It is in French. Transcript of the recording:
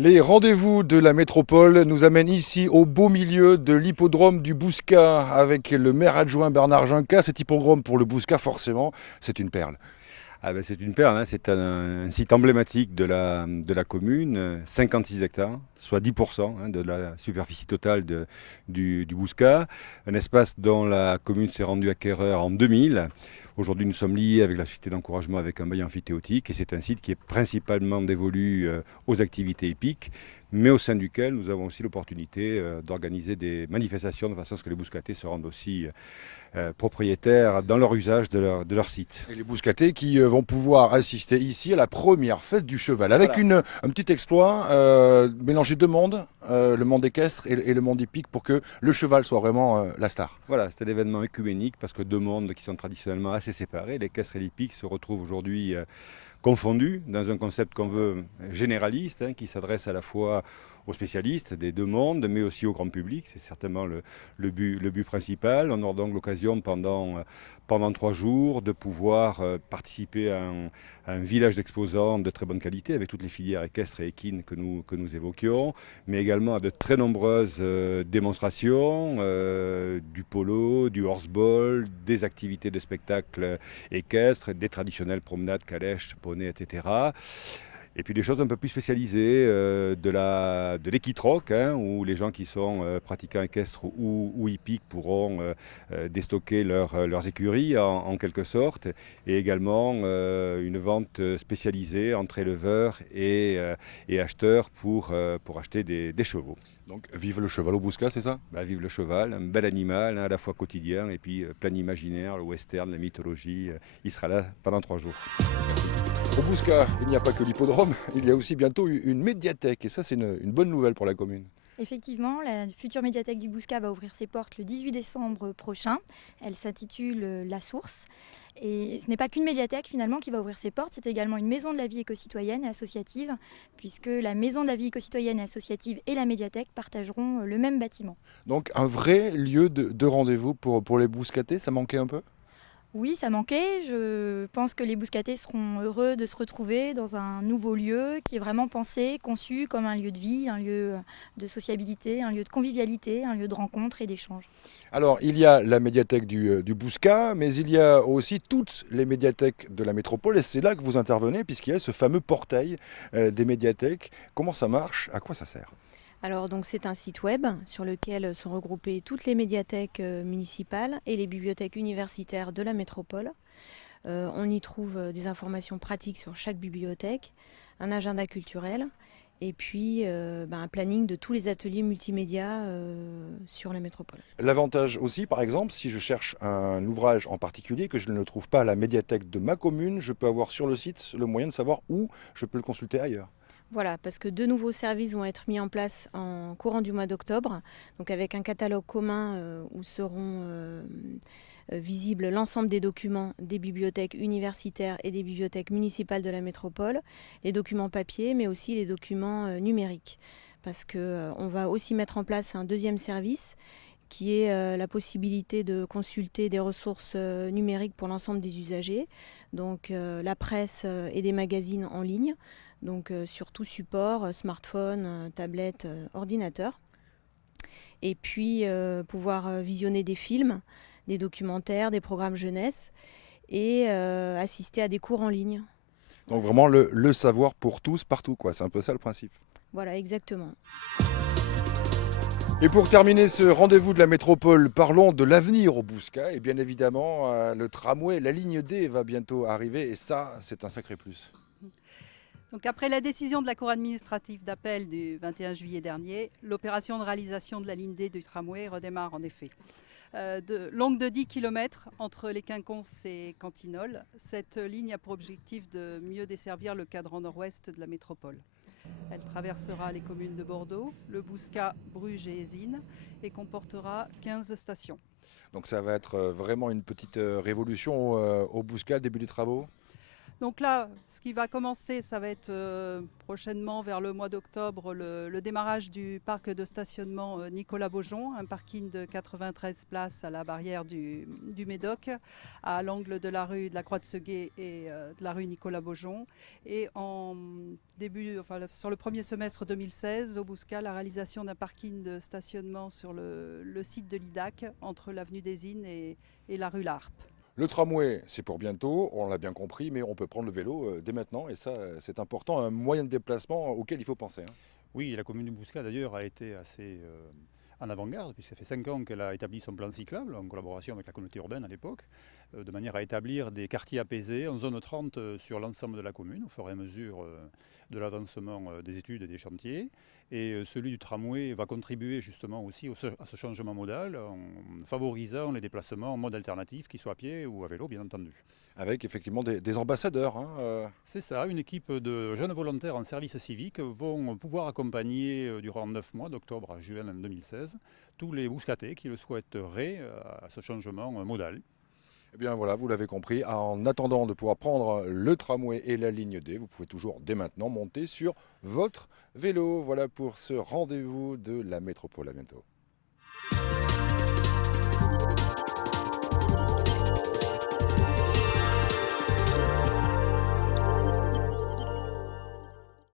Les rendez-vous de la métropole nous amènent ici au beau milieu de l'hippodrome du Bouscat avec le maire adjoint Bernard Junca. Cet hippodrome pour le Bouscat, forcément, c'est une perle. Ah ben c'est une perle, hein. C'est un site emblématique de la commune, 56 hectares, soit 10% de la superficie totale du Bouscat. Un espace dont la commune s'est rendue acquéreur en 2000. Aujourd'hui, nous sommes liés avec la société d'encouragement avec un bail amphithéotique et c'est un site qui est principalement dévolu aux activités hippiques, mais au sein duquel nous avons aussi l'opportunité d'organiser des manifestations de façon à ce que les Bouscatais se rendent aussi propriétaires dans leur usage de leur site. Et les Bouscatais qui vont pouvoir assister ici à la première fête du cheval avec Voilà. un petit exploit, mélanger deux mondes, le monde équestre et le monde hippique pour que le cheval soit vraiment la star. Voilà, c'est un événement œcuménique parce que deux mondes qui sont traditionnellement assez séparés, l'équestre et l'hippique, se retrouvent aujourd'hui confondus dans un concept qu'on veut généraliste, qui s'adresse à la fois aux spécialistes des deux mondes, mais aussi au grand public. C'est certainement le but principal. On aura donc l'occasion pendant 3 jours de pouvoir participer à un village d'exposants de très bonne qualité avec toutes les filières équestres et équines que nous évoquions, mais également à de très nombreuses démonstrations du polo, du horseball, des activités de spectacle équestres, des traditionnelles promenades, calèches, poneys, etc. Et puis des choses un peu plus spécialisées, de l'équitroc, où les gens qui sont pratiquants équestres ou hippiques pourront déstocker leurs écuries en quelque sorte, et également une vente spécialisée entre éleveurs et acheteurs pour acheter des chevaux. Donc vive le cheval au Bouscat, c'est ça? Bah, vive le cheval, un bel animal, à la fois quotidien et puis plein d'imaginaire, le western, la mythologie. Il sera là pendant 3 jours. Au Bouscat, il n'y a pas que l'hippodrome, il y a aussi bientôt une médiathèque et ça c'est une bonne nouvelle pour la commune. Effectivement, la future médiathèque du Bouscat va ouvrir ses portes le 18 décembre prochain. Elle s'intitule La Source. Et ce n'est pas qu'une médiathèque finalement qui va ouvrir ses portes, c'est également une maison de la vie éco-citoyenne et associative, puisque la maison de la vie éco-citoyenne et associative et la médiathèque partageront le même bâtiment. Donc un vrai lieu de rendez-vous pour les Bouscatais, ça manquait un peu? Oui, ça manquait. Je pense que les Bouscatais seront heureux de se retrouver dans un nouveau lieu qui est vraiment pensé, conçu comme un lieu de vie, un lieu de sociabilité, un lieu de convivialité, un lieu de rencontre et d'échange. Alors, il y a la médiathèque du Bouscat, mais il y a aussi toutes les médiathèques de la métropole, et c'est là que vous intervenez, puisqu'il y a ce fameux portail des médiathèques. Comment ça marche? À quoi ça sert? Alors donc c'est un site web sur lequel sont regroupées toutes les médiathèques municipales et les bibliothèques universitaires de la métropole. On y trouve des informations pratiques sur chaque bibliothèque, un agenda culturel et puis un planning de tous les ateliers multimédia sur la métropole. L'avantage aussi, par exemple, si je cherche un ouvrage en particulier que je ne le trouve pas à la médiathèque de ma commune, je peux avoir sur le site le moyen de savoir où je peux le consulter ailleurs. Voilà, parce que 2 nouveaux services vont être mis en place en courant du mois d'octobre, donc avec un catalogue commun où seront visibles l'ensemble des documents des bibliothèques universitaires et des bibliothèques municipales de la métropole, les documents papier, mais aussi les documents numériques. Parce qu'on va aussi mettre en place un deuxième service qui est la possibilité de consulter des ressources numériques pour l'ensemble des usagers, donc la presse et des magazines en ligne, donc sur tout support, smartphone, tablette, ordinateur. Et puis pouvoir visionner des films, des documentaires, des programmes jeunesse et assister à des cours en ligne. Donc vraiment le savoir pour tous, partout, quoi. C'est un peu ça le principe. Voilà, exactement. Et pour terminer ce rendez-vous de la métropole, parlons de l'avenir au Bouscat. Et bien évidemment, le tramway, la ligne D va bientôt arriver. Et ça, c'est un sacré plus. Donc après la décision de la Cour administrative d'appel du 21 juillet dernier, l'opération de réalisation de la ligne D du tramway redémarre en effet. Longue de 10 km entre les Quinconces et Cantignoles, cette ligne a pour objectif de mieux desservir le cadran nord-ouest de la métropole. Elle traversera les communes de Bordeaux, le Bouscat, Bruges et Ézines et comportera 15 stations. Donc ça va être vraiment une petite révolution au Bouscat, début des travaux. Donc là, ce qui va commencer, ça va être prochainement, vers le mois d'octobre, le démarrage du parc de stationnement Nicolas Beaujon, un parking de 93 places à la barrière du Médoc, à l'angle de la rue de la Croix-de-Seguet et de la rue Nicolas Beaujon. Et sur le premier semestre 2016, au Bouscat, la réalisation d'un parking de stationnement sur le site de l'IDAC, entre l'avenue des Innes et la rue Larpe. Le tramway, c'est pour bientôt, on l'a bien compris, mais on peut prendre le vélo dès maintenant, et ça, c'est important, un moyen de déplacement auquel il faut penser, hein. Oui, la commune de Bouscat d'ailleurs a été assez en avant-garde, puisque ça fait 5 ans qu'elle a établi son plan cyclable, en collaboration avec la communauté urbaine à l'époque, de manière à établir des quartiers apaisés en zone 30 sur l'ensemble de la commune, au fur et à mesure de l'avancement des études et des chantiers. Et celui du tramway va contribuer justement aussi à ce changement modal, en favorisant les déplacements en mode alternatif, qu'ils soient à pied ou à vélo, bien entendu. Avec effectivement des ambassadeurs, hein. C'est ça, une équipe de jeunes volontaires en service civique vont pouvoir accompagner durant 9 mois, d'octobre à juin 2016, tous les Bouscatais qui le souhaiteraient à ce changement modal. Eh bien voilà, vous l'avez compris, en attendant de pouvoir prendre le tramway et la ligne D, vous pouvez toujours dès maintenant monter sur votre vélo. Voilà pour ce rendez-vous de la métropole. À bientôt.